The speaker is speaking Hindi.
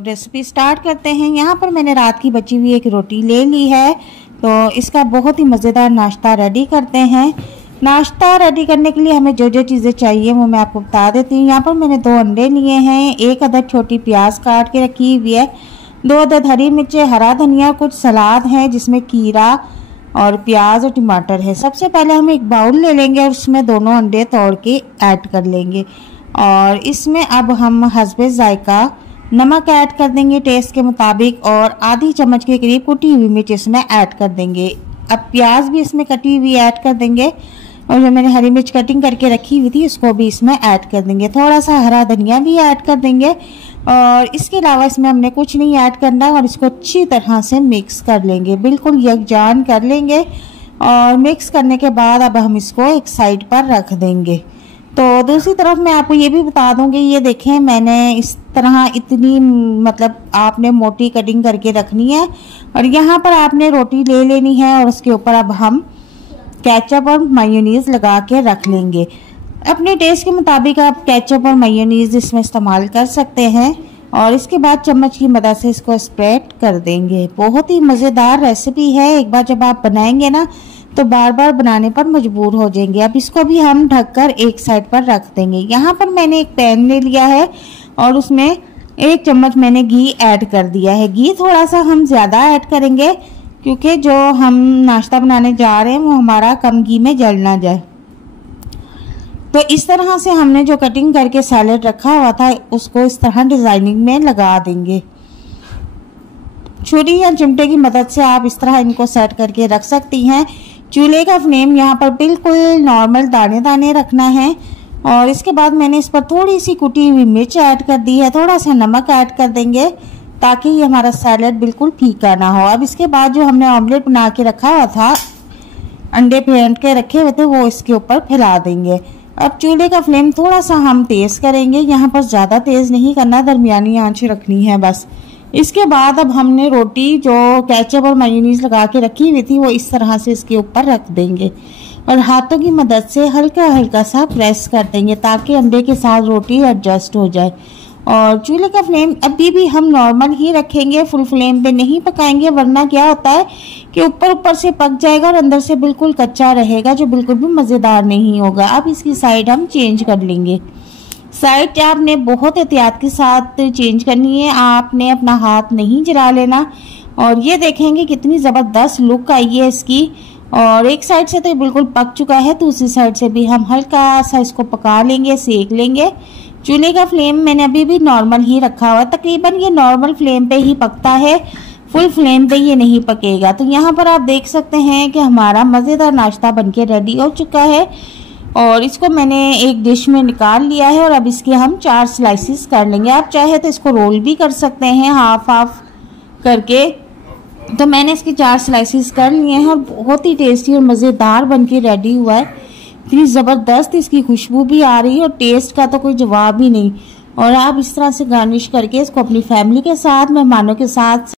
रेसिपी स्टार्ट करते हैं। यहाँ पर मैंने रात की बची हुई एक रोटी ले ली है, तो इसका बहुत ही मज़ेदार नाश्ता रेडी करते हैं। नाश्ता रेडी करने के लिए हमें जो जो चीज़ें चाहिए वो मैं आपको बता देती हूँ। यहाँ पर मैंने 2 अंडे लिए हैं, 1 अदद छोटी प्याज काट के रखी हुई है, 2 अदद हरी मिर्चें, हरा धनिया, कुछ सलाद है जिसमें खीरा और प्याज और टमाटर है। सबसे पहले हम एक बाउल ले लेंगे और उसमें दोनों अंडे तोड़ के ऐड कर लेंगे और इसमें अब हम हस्बे जायका नमक ऐड कर देंगे टेस्ट के मुताबिक और आधी चम्मच के करीब कुटी हुई मिर्च इसमें ऐड कर देंगे। अब प्याज भी इसमें कटी हुई ऐड कर देंगे और जो मैंने हरी मिर्च कटिंग करके रखी हुई थी उसको भी इसमें ऐड कर देंगे। थोड़ा सा हरा धनिया भी ऐड कर देंगे और इसके अलावा इसमें हमने कुछ नहीं ऐड करना और इसको अच्छी तरह से मिक्स कर लेंगे, बिल्कुल यकजान कर लेंगे। और मिक्स करने के बाद अब हम इसको एक साइड पर रख देंगे। तो दूसरी तरफ मैं आपको ये भी बता दूंगी, ये देखें मैंने इस तरह इतनी मतलब आपने मोटी कटिंग करके रखनी है और यहाँ पर आपने रोटी ले लेनी है और उसके ऊपर अब हम केचप और मेयोनीज लगा के रख लेंगे। अपने टेस्ट के मुताबिक आप केचप और मेयोनीज इसमें इस्तेमाल कर सकते हैं और इसके बाद चम्मच की मदद से इसको स्प्रेड कर देंगे। बहुत ही मज़ेदार रेसिपी है, एक बार जब आप बनाएंगे ना तो बार बार बनाने पर मजबूर हो जाएंगे। अब इसको भी हम ढककर एक साइड पर रख देंगे। यहाँ पर मैंने एक पैन ले लिया है और उसमें 1 चम्मच मैंने घी ऐड कर दिया है। घी थोड़ा सा हम ज़्यादा ऐड करेंगे क्योंकि जो हम नाश्ता बनाने जा रहे हैं वो हमारा कम घी में जल ना जाए। तो इस तरह से हमने जो कटिंग करके सैलेड रखा हुआ था उसको इस तरह डिजाइनिंग में लगा देंगे। छुरी या चिमटे की मदद से आप इस तरह इनको सेट करके रख सकती हैं। चूल्हे का फ्लेम यहाँ पर बिल्कुल नॉर्मल दाने दाने रखना है और इसके बाद मैंने इस पर थोड़ी सी कुटी हुई मिर्च ऐड कर दी है, थोड़ा सा नमक ऐड कर देंगे ताकि ये हमारा सैलेड बिल्कुल फीका ना हो। अब इसके बाद जो हमने ऑमलेट बना के रखा हुआ था, अंडे फेंट के रखे हुए थे, वो इसके ऊपर फैला देंगे। अब चूल्हे का फ्लेम थोड़ा सा हम तेज करेंगे, यहाँ पर ज़्यादा तेज नहीं करना, दरमियानी आंच रखनी है बस। इसके बाद अब हमने रोटी जो केचप और मेयोनीज लगा के रखी हुई थी वो इस तरह से इसके ऊपर रख देंगे और हाथों की मदद से हल्का हल्का सा प्रेस कर देंगे ताकि अंडे के साथ रोटी एडजस्ट हो जाए। और चूल्हे का फ्लेम अभी भी हम नॉर्मल ही रखेंगे, फुल फ्लेम पे नहीं पकाएंगे, वरना क्या होता है कि ऊपर से पक जाएगा और अंदर से बिल्कुल कच्चा रहेगा जो बिल्कुल भी मज़ेदार नहीं होगा। अब इसकी साइड हम चेंज कर लेंगे। साइड आपने बहुत एहतियात के साथ चेंज करनी है, आपने अपना हाथ नहीं जला लेना। और ये देखेंगे कितनी ज़बरदस्त लुक आई है इसकी और एक साइड से तो ये बिल्कुल पक चुका है, दूसरी साइड से भी हम हल्का सा इसको पका लेंगे, सेक लेंगे। चूल्हे का फ्लेम मैंने अभी भी नॉर्मल ही रखा हुआ है, तकरीबन ये नॉर्मल फ्लेम पे ही पकता है, फुल फ्लेम पे ये नहीं पकेगा। तो यहाँ पर आप देख सकते हैं कि हमारा मज़ेदार नाश्ता बनके रेडी हो चुका है और इसको मैंने एक डिश में निकाल लिया है और अब इसके हम 4 स्लाइसिस कर लेंगे। आप चाहे तो इसको रोल भी कर सकते हैं हाफ हाफ करके। तो मैंने इसके 4 स्लाइसिस कर लिए हैं और बहुत ही टेस्टी और मज़ेदार बनके रेडी हुआ है। इतनी ज़बरदस्त इसकी खुशबू भी आ रही है और टेस्ट का तो कोई जवाब ही नहीं। और आप इस तरह से गार्निश करके इसको अपनी फैमिली के साथ, मेहमानों के साथ